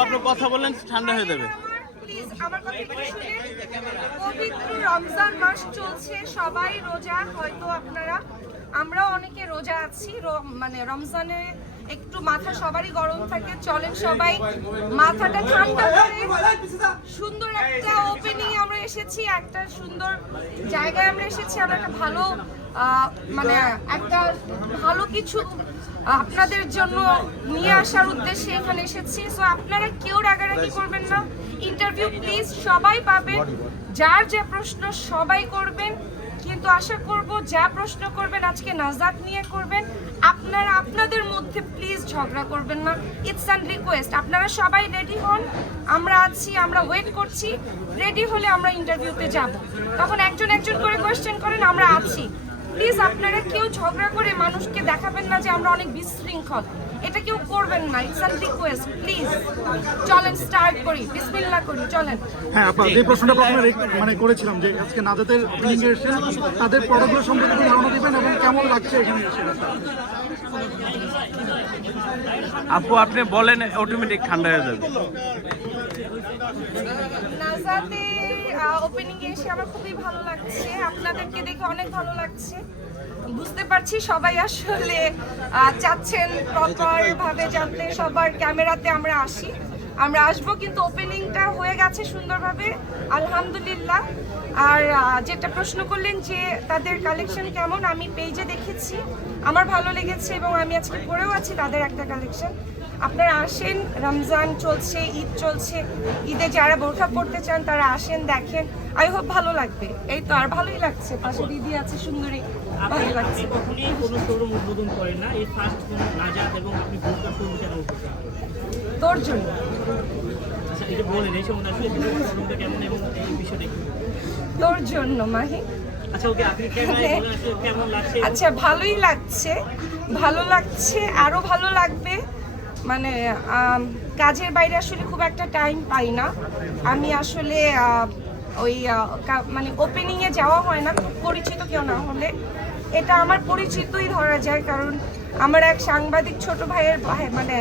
আপনার কথা বলেন, ঠান্ডা হয়ে যাবে। আমার কথা একটু শুনেন। পবিত্র রমজান মাস চলছে, সবাই রোজা, হয়তো আপনারা আমরাও অনেকে রোজা আছি। মানে রমজানে একটু মাথা সবারই গরম থাকে, চলেন সবাই মাথাটা ঠান্ডা করে সুন্দর একটা ওপেনিং এ আমরা এসেছি, একটা সুন্দর জায়গায় আমরা এসেছি। আমরা একটা ভালো মানে একটা ভালো কিছু আপনাদের জন্য নিয়ে আসার উদ্দেশ্যে এখানে এসেছি। সো আপনারা কেউ রাগারাগি করবেন না, ইন্টারভিউ প্লিজ সবাই পাবেন, যার যে প্রশ্ন সবাই করবেন, কিন্তু আশা করব যা প্রশ্ন করবেন আজকে নাজাত নিয়ে করবেন। আপনারা আপনাদের মধ্যে প্লিজ ঝগড়া করবেন না, ইটস অ্যান রিকোয়েস্ট। আপনারা সবাই রেডি হন, আমরা আছি, আমরা ওয়েট করছি। রেডি হলে আমরা ইন্টারভিউতে যাব, তখন একজন একজন করে কোয়েশ্চেন করেন, আমরা আছি। প্লিজ আপনারা কেউ ঝগড়া করে মানুষকে দেখাবেন না যে আমরা অনেক বিশৃঙ্খল, এটা কেউ করবেন না, ইটস অ্যান রিকোয়েস্ট প্লিজ। চলেন স্টার্ট করি, বিসমিল্লাহ করি, চলেন। হ্যাঁ, আপনার যে প্রশ্নটা প্রথমে মানে করেছিলাম যে আজকে নাজাতের ওপেনিং এ এসে তাদের প্রোডাক্টগুলো সম্পর্কে একটু ধারণা দিবেন এবং কেমন লাগছে এখানে এসে। আপু আপনি বলেন, অটোমেটিক ঠান্ডা হয়ে যাবে। নাজাতে ওপেনিং এ এসে আমার খুবই ভালো লাগছে, আপনাদেরকে দেখে অনেক ভালো লাগছে। বুঝতে পারছি সবাই আসলে চাচ্ছেন প্রপার ভাবে জানতে, সবার ক্যামেরাতে আমরা আসি, আমরা আসবো, কিন্তু ওপেনিংটা হয়ে গেছে সুন্দরভাবে আলহামদুলিল্লাহ। আর যেটা প্রশ্ন করলেন যে তাদের কালেকশন কেমন, আমি পেজে দেখেছি, আমার ভালো লেগেছে এবং আমি আজকে পরেও আছি তাদের একটা কালেকশন। আপনারা আসেন, রমজান চলছে, ঈদ চলছে, ঈদে যারা বোরখা পড়তে চান তারা আসেন, দেখেন, আই হোপ ভালো লাগবে। এই তো, আর ভালোই লাগছে, পাশে দিদি আছে সুন্দরী, ভালো লাগছে। কখনোই কোনো শোরুম উদ্বোধন করেন না, এই ফার্স্ট নাজাত এবং আপনি বোরকা শোরুম কেন উদ্বোধন করেন? তোর জন্য। আচ্ছা, এটা বলেন এই সময় আসলে শোরুমটা কেমন এবং এই বিষয়টা কি? তোর জন্য মাহি। আচ্ছা, ওকে, আপনি ক্যামেরায় বলেন আসলে কেমন লাগছে? আচ্ছা, ভালোই লাগছে, ভালো লাগছে, আরো ভালো লাগবে। মানে কাজের বাইরে আসলে খুব একটা টাইম পাই না আমি, আসলে ওই মানে ওপেনিংয়ে যাওয়া হয় না, খুব পরিচিত কেউ না হলে। এটা আমার পরিচিতই ধরা যায়, কারণ আমার এক সাংবাদিক ছোট ভাইয়ের মানে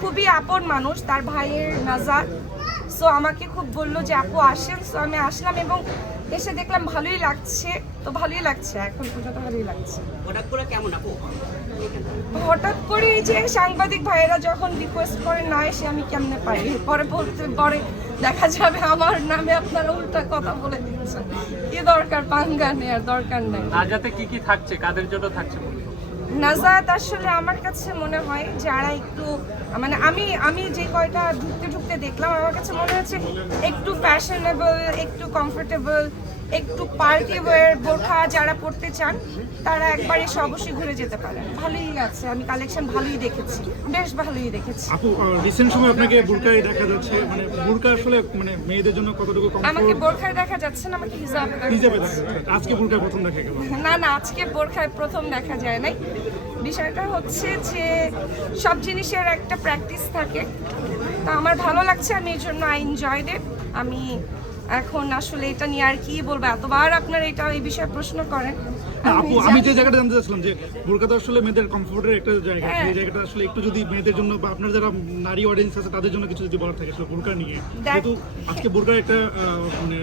খুবই আপন মানুষ, তার ভাইয়ের নাজাত। সো আমাকে খুব বললো যে আপু আসেন, সো আমি আসলাম এবং এসে দেখলাম ভালোই লাগছে, তো ভালোই লাগছে, এখন পর্যন্ত ভালোই লাগছে। হঠাৎ করে কেমন আপু? হঠাৎ করে এই যে সাংবাদিক ভাইয়েরা যখন রিকোয়েস্ট করে না এসে আমি কেমনে পারি, পরে পরে দেখা যাবে আমার নামে আপনারা উল্টা কথা বলে দিচ্ছেন। কি দরকার পাঙ্গা নেওয়ার, দরকার নেই। নাজাতে কি কি থাকছে, কাদের জন্য থাকছে? নাজাত আসলে আমার কাছে মনে হয় যারা একটু মানে আমি যে কয়টা ঢুকতে দেখলাম, আমার কাছে মনে হচ্ছে একটু ফ্যাশনেবল, একটু কমফোর্টেবল, একটু পার্টি ওয়্যার বোরখা যারা পড়তে চান তারা একবার এসে অবশ্যই ঘুরে যেতে পারেন। ভালোই আছে, আমি কালেকশন ভালোই দেখেছি, বেশ ভালোই দেখেছি। আপু, রিসেন্ট সময় আপনাকে বোরকায় দেখা যাচ্ছে, মানে বোরকা আসলে মানে মেয়েদের জন্য কতটুকু আমাকে বোরখায় দেখা যাচ্ছে না, আমাকে হিজাবে হিজাবে দেখা যাচ্ছে। আজকে বোরকায় প্রথম দেখা গেল। না, আজকে বোরখায় প্রথম দেখা যায় নাই। বিষয়টা হচ্ছে যে সব জিনিসের একটা প্র্যাকটিস থাকে, তা আমার ভালো লাগছে, আমি এর জন্য আই এনজয়েড ইট। আমি এখন আসলে এটা নিয়ে আর কি বলবো, এতবার আপনারা এই বিষয়ে প্রশ্ন করেন। আপু, আমি যে জায়গাটা জানতে চাচ্ছিলাম যে বোরকা তো আসলে মেয়েদের কমফোর্টের একটা জায়গা, এই জায়গাটা আসলে একটু যদি মেয়েদের জন্য বা আপনার যারা নারী অডিয়েন্স আছে তাদের জন্য কিছু যদি বলার থাকে আসলে বোরকা নিয়ে, যেহেতু আজকে বোরকার একটা মানে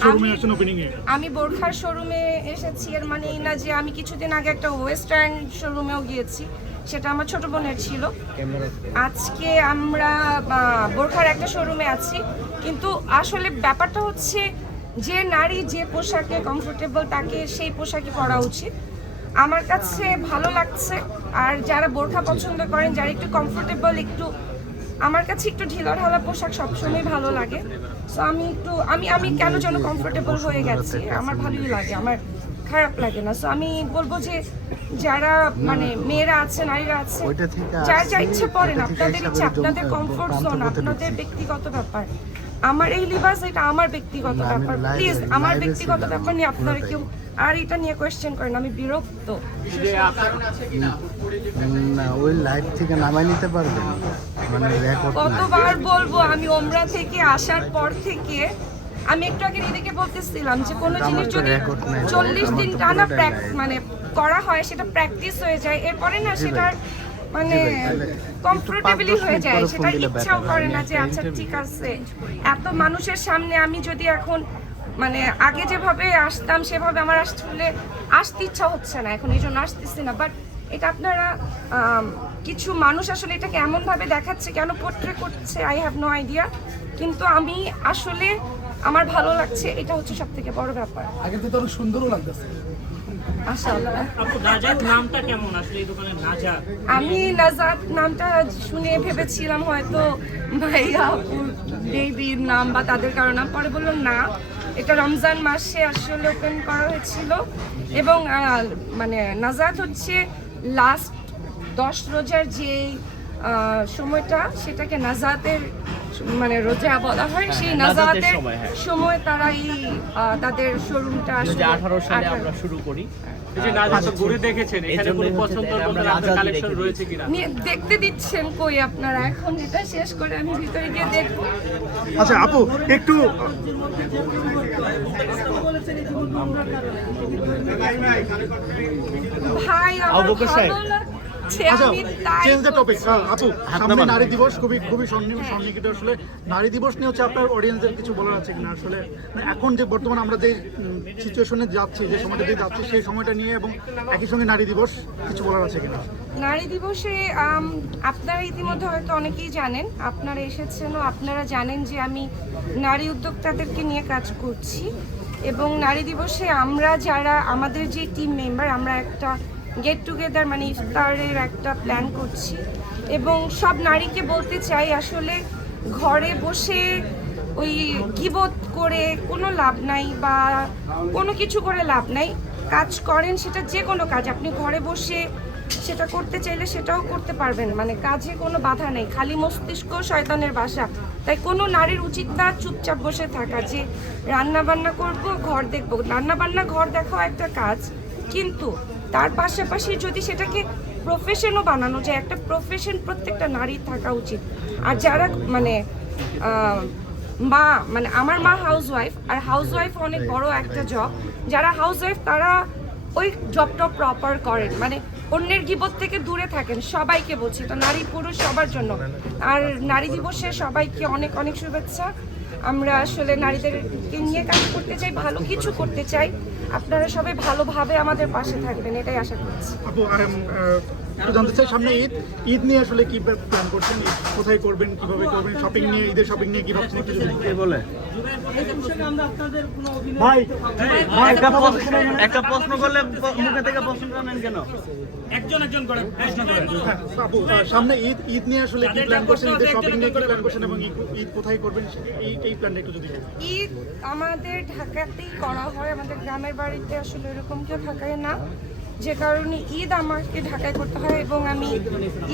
শোরুমে আসছেন ওপেনিং এ। আমি বোরখার শোরুমে এসেছি এর মানে এই না যে আমি কিছুদিন আগে একটা ওয়েস্টার্ন শোরুমেও গিয়েছি, সেটা আমার ছোট বোনের ছিল। আজকে আমরা বোরখার একটা শোরুমে আছি, কিন্তু আসলে ব্যাপারটা হচ্ছে যে নারী যে পোশাকে কমফোর্টেবল তাকে সেই পোশাকই পরা উচিত। আমার কাছে ভালো লাগছে, আর যারা বোরখা পছন্দ করেন, যারা একটু কমফোর্টেবল, একটু আমার কাছে একটু ঢিলাঢালা পোশাক সবসময় ভালো লাগে। সো আমি কেন যেন কমফোর্টেবল হয়ে গেছি, আমার ভালোই লাগে, আমার খারাপ লাগে না। সো আমি বলবো যে যারা মানে মেয়েরা আছে, নারীরা আছে, যার যা ইচ্ছে পড়েন, আপনাদের ইচ্ছে, আপনাদের কমফোর্ট জোন, আপনাদের ব্যক্তিগত ব্যাপার। আমার এই লিবাস, এটা আমার ব্যক্তিগত ব্যাপার, প্লিজ আমার ব্যক্তিগত ব্যাপার নিয়ে আপনারা কেউ আর এটা নিয়ে কোয়েশ্চেন করেন, আমি বিরক্ত। না, ওই লাইভ থেকে নামাই নিতে পারবেন, মানে রেকর্ড কতবার বলবো, আমি ওমরা থেকে আসার পর থেকে আমি একটু আগে এদিকে বলতেছিলাম যে কোনো জিনিস যদি 40 দিন টানা মানে করা হয় সেটা প্র্যাকটিস হয়ে যায়, এরপরে না সেটার মানে কমফোর্টেবলি দশ হয়ে মিনিট যায়, পরে সেটা ফোন দিলে ইচ্ছাও better করে হয়। না যে আচ্ছা ঠিক আছে এত মানুষের সামনে আমি যদি এখন মানে আগে যেভাবে আসতাম সেভাবে আমার আসতে ইচ্ছা হচ্ছে না এখন, এই জন্য আসতেছি না। বাট এটা আপনারা কিছু মানুষ আসলে এটাকে এমনভাবে দেখাচ্ছে, কেন পোট্রে করছে, আই হ্যাভ নো আইডিয়া। কিন্তু আমি আসলে আমার ভালো লাগছে, এটা হচ্ছে সব থেকে বড় ব্যাপার। আগের থেকে অনেক সুন্দরও লাগতেছে। মাশাআল্লাহ। আপু নাজাত নামটা কেমন আসলে এই দোকানের নাজাত? আমি নাজাত নামটা শুনে ভেবেছিলাম হয়তো ভাইয়া বেবির নাম বা তাদের কারো নাম, পরে বললো না, এটা রমজান মাসে আসলে ওপেন করা হয়েছিল। এবং মানে নাজাত হচ্ছে লাস্ট 10 রোজার যে সময়টা, সেটাকে নাজাতের মানে রোজা বলা হয়। সেই নাজাতের সময়, হ্যাঁ। সময় তারা এই তাদের শোরুমটা 2018 সালে আমরা শুরু করি। এই যে নাজাত ঘুরে দেখেছেন, এখানে কোনো পছন্দের মতো আপনার কালেকশন রয়েছে কিনা? দেখতে দিচ্ছেন কই আপনারা? এখন এটা শেষ করে আমি ভিতরে গিয়ে দেখবো। আচ্ছা আপু একটু ভাই আমার আবু বকর সাহেব। ভালো লাগছে, আচ্ছা আমি তাই চেঞ্জ দ্য টপিক। আপু সামনে নামান। নারী দিবস, খুবই সন্নিহিত আসলে নারী দিবস নিয়ে হচ্ছে আপনার অডিয়েন্সদের কিছু বলার আছে কিনা আসলে, মানে এখন যে বর্তমানে আমরা যে সিচুয়েশনে যাচ্ছি, যে সময়টা দিয়ে যাচ্ছি, সেই সময়টা নিয়ে এবং একই সঙ্গে নারী দিবস কিছু বলার আছে কিনা? নারী দিবসে আপনারা ইতিমধ্যে হয়তো অনেকেই জানেন, আপনারা এসেছেনও, আপনারা জানেন যে আমি নারী উদ্যোক্তাদেরকে নিয়ে কাজ করছি। এবং নারী দিবসে আমরা যারা আমাদের যে টিম মেম্বার, আমরা একটা গেট টুগেদার মানে ইফতারের একটা প্ল্যান করছি। এবং সব নারীকে বলতে চাই আসলে ঘরে বসে ওই গিবত করে কোনো লাভ নাই বা কোনো কিছু করে লাভ নাই। কাজ করেন, সেটা যে কোনো কাজ আপনি ঘরে বসে সেটা করতে চাইলে সেটাও করতে পারবেন, মানে কাজে কোনো বাধা নেই। খালি মস্তিষ্ক শয়তানের বাসা, তাই কোনো নারীর উচিত না চুপচাপ বসে থাকা, যে রান্না বান্না করব, ঘর দেখব। রান্না বান্না ঘর দেখাও একটা কাজ, কিন্তু তার পাশাপাশি যদি সেটাকে প্রফেশনও বানানো যায়, একটা প্রফেশন প্রত্যেকটা নারীর থাকা উচিত। আর যারা মানে মা, মানে আমার মা হাউসওয়াইফ, আর হাউসওয়াইফ অনেক বড় একটা জব। যারা হাউসওয়াইফ তারা ওই জবটা প্রপার করেন, মানে অন্যের গিবত থেকে দূরে থাকেন। সবাইকে বলছি, এটা নারী পুরুষ সবার জন্য। আর নারী দিবসে সবাইকে অনেক অনেক শুভেচ্ছা। আমরা আসলে নারীদেরকে নিয়ে কাজ করতে চাই, ভালো কিছু করতে চাই। আপনারা সবাই ভালোভাবে আমাদের পাশে থাকবেন, এটাই আশা করছি। আপু একটু জানতে চাই, সামনে ঈদ নিয়ে আসলে কি প্ল্যান করছেন? ঈদ কোথায় করবেন, কিভাবে করবেন, শপিং নিয়ে, ঈদের শপিং নিয়ে কি ভাবছেন একটু যদি কে বলে? ভাই একটা প্রশ্ন করলে মুখে থেকে প্রশ্ন জানেন কেন? একজন করে প্রশ্ন করেন। আপু সামনে ঈদ নিয়ে আসলে কি প্ল্যান করছেন, ঈদের শপিং নিয়ে কি প্ল্যান করছেন এবং ঈদ কোথায় করবেন, এই প্ল্যানটা একটু যদি বলেন। ঈদ আমাদের ঢাকাতেই করা হয়, আমাদের গ্রামের বাড়িতে আসলে এরকম কেউ ঢাকায় না, যে কারণে ঈদ আমাকে ঢাকায় করতে হয়। এবং আমি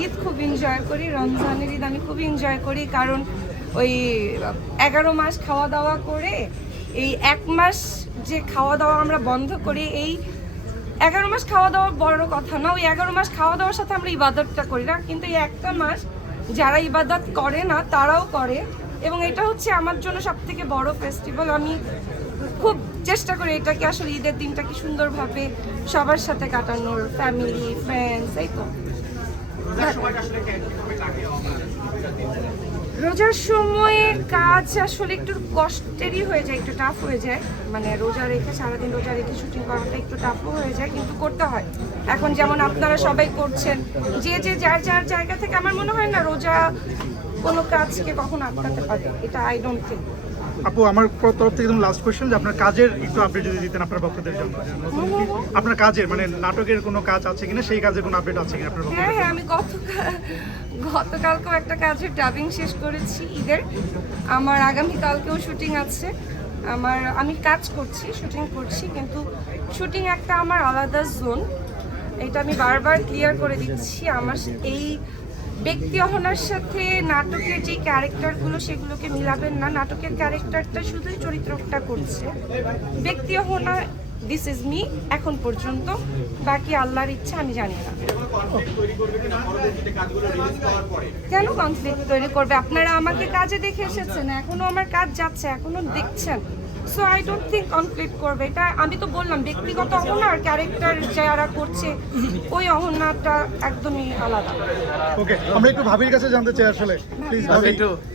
ঈদ খুব এনজয় করি, রমজানের ঈদ আমি খুব এনজয় করি, কারণ ওই 11 মাস খাওয়া দাওয়া করে এই 1 মাস যে খাওয়া দাওয়া আমরা বন্ধ করি, এই 11 মাস খাওয়া দাওয়া বড় কথা না, ওই 11 মাস খাওয়া দাওয়ার সাথে আমরা ইবাদতটা করি না, কিন্তু এই একটা মাস যারা ইবাদত করে না তারাও করে। এবং এটা হচ্ছে আমার জন্য সব থেকে বড় ফেস্টিভ্যাল। আমি খুব চেষ্টা করি এটাকে আসলে ঈদের দিনটাকে সুন্দরভাবে সবার সাথে কাটানোর, ফ্যামিলি ফ্রেন্ডস, এই তো। রোজার সময়ে কাজ আসলে একটু কষ্টেরই হয়ে যায়, একটু টাফ হয়ে যায়, মানে রোজা রেখে সারাদিন রোজা রেখে শুটিং করাটা একটু টাফও হয়ে যায়, কিন্তু করতে হয়। এখন যেমন আপনারা সবাই করছেন, যে যার যার জায়গা থেকে, আমার মনে হয় না রোজা কোনো কাজকে কখনো আটকাতে পারে, এটা আই ডোন্ট থিঙ্ক। আপু আমার তরফ থেকে লাস্ট কোয়েশ্চেন, যে আপনার কাজের একটু আপডেট যদি দিতেন আপনার ভক্তদের জন্য। আপনার কাজের মানে নাটকের কোনো কাজ আছে কিনা, সেই কাজের কোনো আপডেট আছে কিনা আপনার ভক্তদের? হ্যাঁ, আমি গতকালকেও একটা কাজের ডাবিং শেষ করেছি ঈদের। আমার আগামীকালকেও শুটিং আছে। আমি কাজ করছি, শুটিং করছি, কিন্তু শুটিং একটা আমার আলাদা জোন, এটা আমি বারবার ক্লিয়ার করে দিচ্ছি। আমার এই ব্যক্তি অহনার সাথে নাটকের যে ক্যারেক্টারগুলো সেগুলোকে মিলাবেন না। নাটকের ক্যারেক্টারটা শুধুই চরিত্রটা করছে, ব্যক্তি অহনা দিস ইজ মি এখন পর্যন্ত, বাকি আল্লাহর ইচ্ছা, আমি জানি না। কেন কনফ্লিক্ট তৈরি করবে? আপনারা আমাকে কাজে দেখে এসেছেন, এখনো আমার কাজ যাচ্ছে, এখনো দেখছেন, so I don't think conflict করবে। এটা আমি তো বললাম ব্যক্তিগত অহংকার, ক্যারেক্টার যারা করছে ওই অহংকারটা একদমই আলাদা। ওকে, আমরা একটু ভাবির কাছে জানতে চাই আসলে প্লিজ ভাবি। একটু